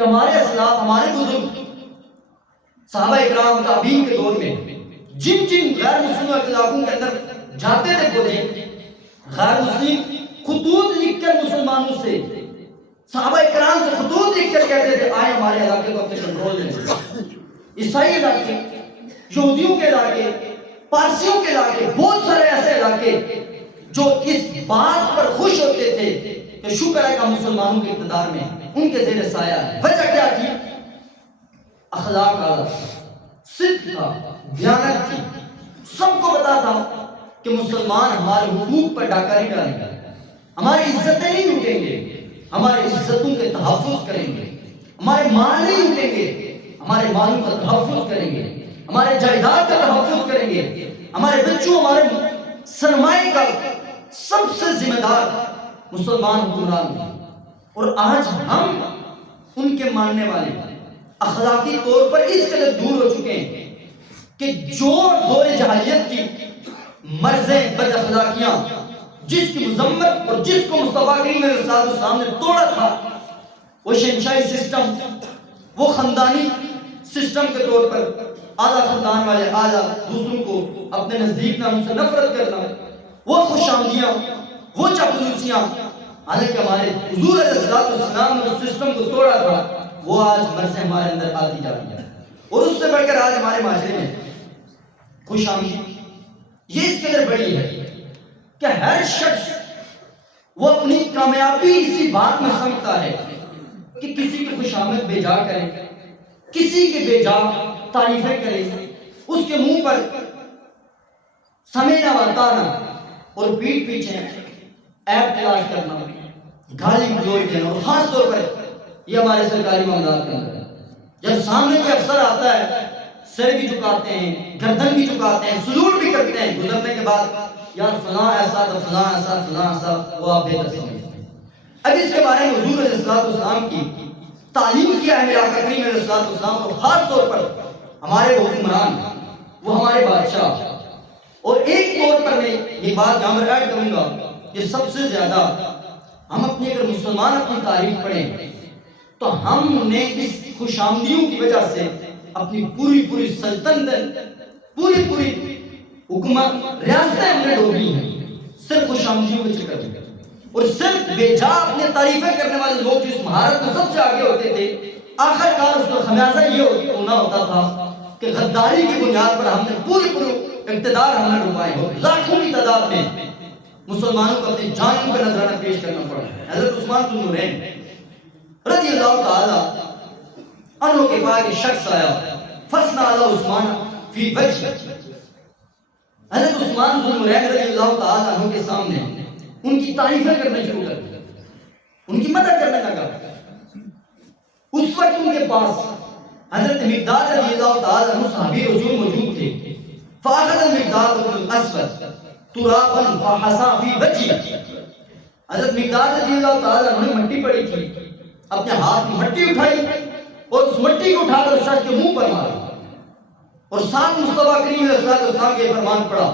ہمارے اسلاف، ہمارے بزرگ صحابہ اکرام تابعین کے دور میں جن جن غیر مسلم علاقوں کے اندر جاتے تھے فوجی، غیر مسلم خطوط لکھ کر مسلمانوں سے، صحابہ اکرام سے خطوط لکھ کر کہتے تھے آئے ہمارے علاقے کو اپنے کنٹرول میں۔ عیسائی علاقے، یہودیوں کے علاقے، پارسیوں کے علاقے، بہت سارے ایسے علاقے جو اس بات پر خوش ہوتے تھے کہ شکر ہے کہ مسلمانوں کے اقتدار میں ان کے زیر سایہ ہے۔ وجہ کیا تھی؟ اخلاق اعلیٰ، صدق تھا، دیانت تھی۔ سب کو پتا تھا کہ مسلمان ہمارے حقوق پر ڈاکہ نہیں ڈالیں گے، ہماری عزتیں نہیں لوٹیں گے، ہمارے عزتوں کے تحفظ کریں گے، ہمارے مال نہیں لوٹیں گے، ہمارے مالوں کا تحفظ کریں گے، ہمارے جائیداد کا تحفظ کریں گے، ہمارے بچوں، ہمارے سرمایہ کا سب سے ذمہ دار مسلمان حکمران ہیں۔ اور آج ہم ان کے ماننے والے اخلاقی طور پر اس قدر دور ہو چکے ہیں کہ جو دور جاہلیت کی مرضیں، بد اخلاقیاں، جس کی مذمت اور جس کو مصطفیٰ کریم علیہ السلام نے توڑا تھا، وہ شہنشاہی سسٹم، وہ خاندانی سسٹم کے طور پر اعلیٰ خاندان والے اعلیٰ، دوسروں کو اپنے نزدیک نہ، ان سے نفرت کرنا، وہ خوش آمدیاں، وہ چاپلوسیاں، حالانکہ ہمارے حضور علیہ السلام نے اس سسٹم کو توڑا تھا، وہ آج مرضیں ہمارے اندر آتی جا رہی ہیں۔ اور اس سے بڑھ کر آج ہمارے معاشرے میں خوش آمدی یہ اس قدر بڑی ہے کہ ہر شخص وہ اپنی کامیابی اسی بات میں سمجھتا ہے کہ کسی کی خوش آمد بے جا کرے، کسی کی بے جا تعریفیں کرے، اس کے منہ پر سمینا بتانا اور پیٹھ پیچھے عیب تلاش کرنا، گالی گلوچ دینا۔ اور خاص طور پر یہ ہمارے سرکاری معاملات کے اندر جب سامنے کوئی افسر آتا ہے، سر بھی جھکاتے ہیں، گردن بھی جھکاتے ہیں، سلوٹ بھی کرتے ہیں، گزرنے کے بعد یار فلاں ایسا تھا، فلاں ایسا، فلاں ایسا، وہ آپ بہتر سمجھتے ہیں۔ اب اس کے بارے میں حضور علیہ السلام کی تعلیم کیا ہے میرا آقا کریم علیہ السلام، اور خاص طور پر ہمارے حکمران، وہ ہمارے بادشاہ۔ اور ایک طور پر میں یہ بات یہاں پر ایڈ کروں گا کہ سب سے زیادہ ہم اپنی، اگر مسلمان اپنی تاریخ پڑھیں تو ہم نے اس خوش آمدیوں کی وجہ سے اپنی پوری سلطنت، پوری حکومت، ریاستیں ہم نے ڈوبی ہیں صرف خوش آمدیوں کے چکر میں۔ اور صرف بے جا اپنے تعریفیں کرنے والے لوگ جو اس مہارت میں سب سے آگے ہوتے تھے، آخر کار اس کا خمیازہ یہ ہونا ہوتا تھا کہ غداری کی بنیاد پر ہم نے پوری اقتدار ہم نے ڈبائے ہو، لاکھوں کی تعداد میں مسلمانوں کو اپنی جانوں کا نذرانہ پیش کرنا پڑا۔ حضرت عثمان بن نورین رضی اللہ تعالی عنہ کے پاس ایک شخص آیا، فَسْنَا عَلَى عثمان فی وجہ، حضرت عثمان بن نورین رضی اللہ تعالی عنہ کے سامنے ان کی تعریفیں کرنا شروع کر دیا، ان کی مدد کرنے لگا۔ اس وقت ان کے پاس حضرت مقداد رضی اللہ تعالی عنہ صحابی رسول موجود تھے۔ فَأَخَذَ الْمِقْدَادُ بْنُ الْأَسْوَدَ تُرَابًا فَحَصَا فِي وَجْهِهِ، حضرت مقداد رضی اللہ تعالی عنہ نے مٹی پڑی تھی، اپنے ہاتھ کی مٹی اٹھائی اور اس مٹی کو اٹھا کر اس شخص کے منہ پر مارا، اور ساتھ مصطفیٰ کریم علیہ السلام کے فرمان پڑا،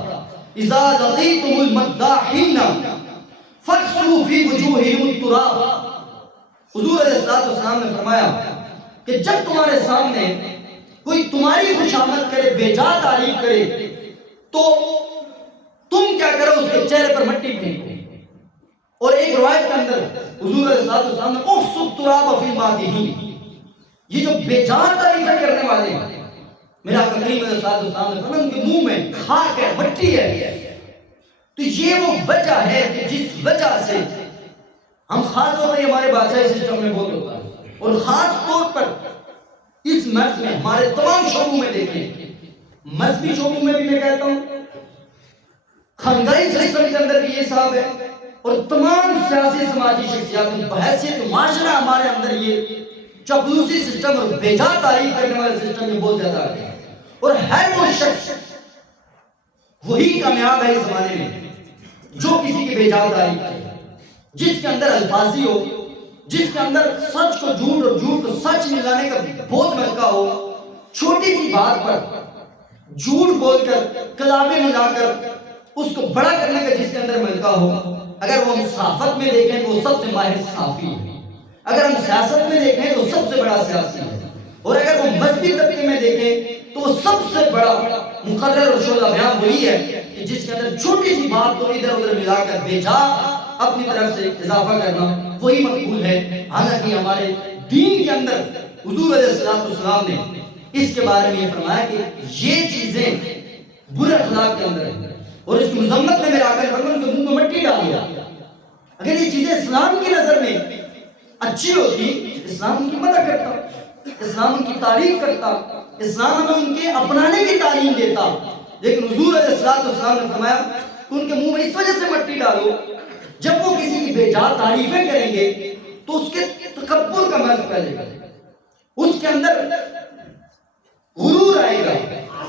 اِذَا لَقِيتُمُ الْمَدَّاحِينَ فَاكْسُوا فِي وُجُوهِهِمُ التُّرَابَ۔ حضور علیہ السلام نے فرمایا کہ جب تمہارے سامنے کوئی تمہاری خوشامد کرے، بے جا تعریف کرے، تو تم کیا کرو، اس کے چہرے پر مٹی پھینکو۔ اور ایک روایت کے اندر حضور علیہ السلام نے اُخْسُبْ تُرَابَ فِي مَادِهِ، یہ جو بے جا تعریفیں کرنے والے ہیں، میرا آقا کریم علیہ السلام نے فرمایا ان کے منہ میں خاک ہے، مٹی ہے۔ تو یہ وہ وجہ ہے کہ جس وجہ سے ہم خاص طور پر ہمارے بادشاہی سسٹم میں بہت ہوتا ہے، اور خاص طور پر اس مرض میں ہمارے تمام شعبوں میں دیکھیں، مذہبی شعبوں میں بھی میں کہتا ہوں، خانقاہی سسٹم کے اندر بھی یہ صاحب ہے، اور تمام سیاسی سماجی شخصیات بحیثیت معاشرہ ہمارے اندر یہ چاپلوسی سسٹم اور بے جا تعریف کرنے والے سسٹم میں بہت زیادہ آگے ہے۔ اور ہر وہ شخص وہی کامیاب ہے اس زمانے میں جو کسی کی بے جا تعریف کرے، جس کے اندر الفاظی ہو، جس کے اندر سچ کو جھوٹ اور جھوٹ کو سچ ملانے کا بہت موقع ہو، چھوٹی سی بات پر جھوٹ بول کر، کلابیں ملا کر اس کو بڑا کرنے کا جس کے اندر موقع ہو۔ اگر وہ ہم صحافت میں دیکھیں تو وہ سب سے ماہر صحافی ہے، اگر ہم سیاست میں دیکھیں تو سب سے بڑا سیاسی ہے، اور اگر وہ مذہبی طبقے میں دیکھیں تو سب سے بڑا مقرر اور شعلہ بیان وہی ہے کہ جس کے اندر چھوٹی سی بات کو ادھر ادھر ملا کر بے جا اپنی طرف سے اضافہ کرنا وہی مقبول ہے۔ حالانکہ ہمارے دین کے اندر حضور علیہ السلام نے اس کے بارے میں یہ فرمایا کہ یہ چیزیں برے اخلاق کے اندر ہیں، اور اس کی مذمت میں میرا آقا فرمان کے منہ میں مٹی ڈال دیا۔ اگر یہ چیزیں اسلام کی نظر میں اچھی ہوتی، اسلام ان کی مدد کرتا، اسلام ان کی تعریف کرتا، اسلام ہمیں ان کے اپنانے کی تعلیم دیتا، لیکن حضور علیہ السلام نے فرمایا کہ ان کے منہ میں اس وجہ سے مٹی ڈالو، جب وہ کسی کی بے جا تعریفیں کریں گے تو اس کے تکبر کا مرض پھیلے گا، اس کے اندر غرور آئے گا،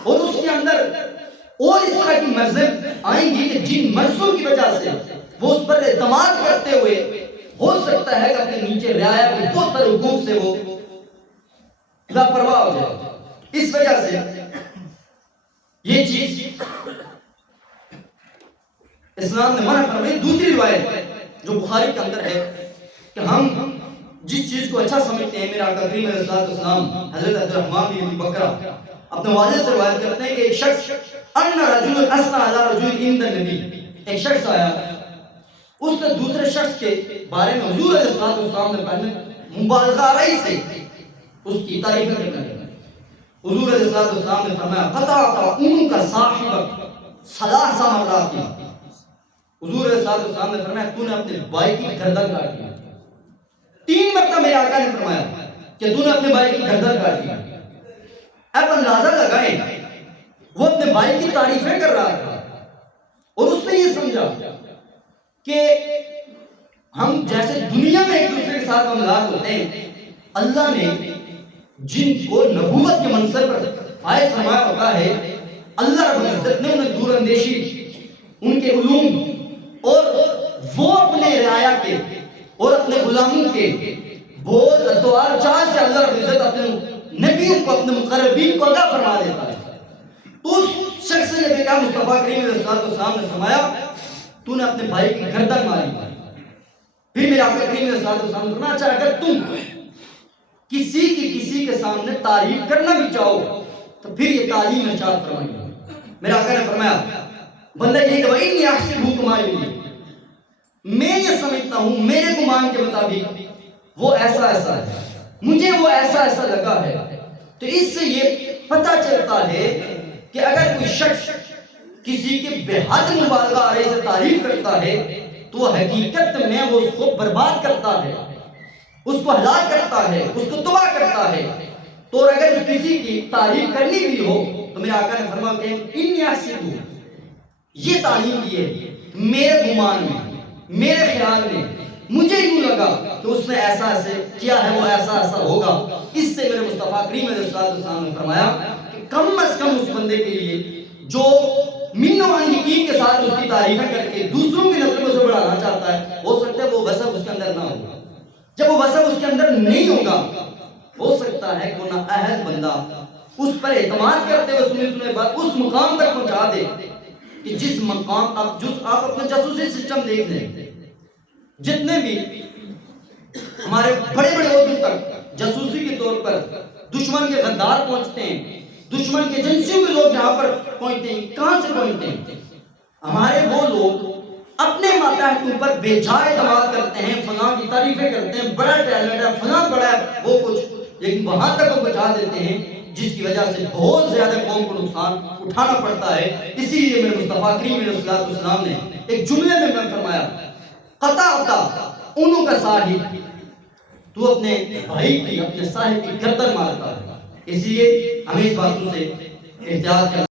اور اس کے اندر اور اس طرح کی مرضیں آئیں گی کہ جن مرضوں کی وجہ سے وہ اس پر اعتماد کرتے ہوئے ہو سکتا ہے کہ اپنے نیچے رعایا کے بہت سارے حقوق سے وہ لاپرواہ ہو جائے۔ اس وجہ سے یہ چیز اسلام نے منع فرمائی۔ دوسری روایت جو بخاری کے اندر ہے کہ ہم جس چیز کو اچھا سمجھتے ہیں، میرا آقا کریم علیہ السلام حضرت عبدالرحمن بن ابی بکرہ اپنے والد سے روایت کرتے ہیں کہ ایک شخص ان رجل اسنا علی رجل عند النبی، ایک شخص آیا، اس نے دوسرے شخص کے بارے میں حضور علیہ السلام نے پہلے مبالغہ آرائی سے اس کی تعریف کرنے لگا۔ حضور علیہ السلام نے فرمایا قطعت عنق صاحبک ثلاث مرات، حضور علیہ السلام نے فرمایا تو نے اپنے بھائی کی گردن کاٹ دی۔ 3 مرتبہ میرے آقا نے فرمایا کہ تو نے اپنے بھائی کی گردن کاٹ دی۔ اب اندازہ لگائیں، وہ اپنے بھائی کی تعریفیں کر رہا تھا اور اس نے یہ سمجھا کہ ہم جیسے دنیا میں ایک دوسرے کے ساتھ معاملات ہوتے ہیں، اللہ نے جن کو نبوت کے منصب پر فائز فرمایا ہوتا ہے، اللہ رب العزت نے انہیں دور اندیشی، ان کے علوم اور وہ اپنے رعایا کے اور اپنے غلاموں کے بہت اتوار چاہ سے اللہ رب العزت اپنے نبیوں کو، اپنے مقربین کو عطا فرما دیتا ہے۔ تو اس شخص نے یہ کہا، مصطفیٰ کریم علیہ السلام نے فرمایا تو نے اپنے بھائی کی گردن ماری۔ پھر میرے آقا کریم علیہ السلام نے فرمایا اچھا اگر تم کسی کے سامنے تعریف کرنا بھی چاہو تو پھر یہ تعلیم ارشاد فرمائیے۔ میرے آقا نے فرمایا بندہ یہ کہ وَإِنِّي أَحْسِبُهُ كَمَا يُرِيدُ، میں یہ سمجھتا ہوں میرے گمان کے مطابق وہ ایسا ایسا ہے، مجھے وہ ایسا ایسا لگا ہے۔ تو اس سے یہ پتہ چلتا ہے کہ اگر کوئی شخص کسی کے بے حد مبالغہ آرائی سے تعریف کرتا ہے تو حقیقت میں وہ اس کو برباد کرتا ہے، اس کو ہلاک کرتا ہے، اس کو تباہ کرتا ہے۔ تو اگر کسی کی تعریف کرنی بھی ہو تو میرے آقا نے فرمایا کہ انی احسبہ، یہ تعلیم دی ہے میرے گمان میں، میرے خیال میں مجھے یوں لگا کہ اس نے ایسا ایسے کیا ہے، وہ ایسا ایسا ہوگا۔ اس سے میرے مصطفیٰ کریم علیہ السلام نے فرمایا کہ کم از کم اس بندے کے لیے جو منوان یقین کے ساتھ اس کی تعریفیں کر کے دوسروں کی نظر میں اسے بڑھانا چاہتا ہے، ہو سکتا ہے وہ وصف اس کے اندر نہ ہوگا۔ جب وہ وصف اس کے اندر نہیں ہوگا، ہو سکتا ہے کہ وہ نااہل بندہ اس پر اعتماد کرتے ہوئے سنے بات اس مقام تک پہنچا دے کہ جس مقام آپ اپنے جاسوسی سسٹم دیکھ لیں، جتنے بھی ہمارے بڑے بڑے عہدوں تک جاسوسی کے طور پر دشمن کے غدار پہنچتے ہیں، دشمن کے ایجنسیوں کے لوگ جہاں پر پہنچتے ہیں، کہاں سے پہنچتے ہیں؟ ہمارے وہ لوگ اپنے ماتحتوں پر بے جا اعتماد کرتے ہیں، فلاں کی تعریفیں کرتے ہیں، بڑا ٹیلنٹ ہے، فلاں بڑا ہے، وہ کچھ، لیکن وہاں تک وہ پہنچا دیتے ہیں جس کی وجہ سے بہت زیادہ قوم کو نقصان اٹھانا پڑتا ہے۔ اسی لیے میرے مصطفیٰ کریم علیہ السلام نے ایک جملے میں فرمایا قطعت عنق صاحب، تو اپنے بھائی کی، اپنے صاحب کی گردن مارتا ہے۔ اسی لیے ہمیں اس باتوں سے احتیاط کرنا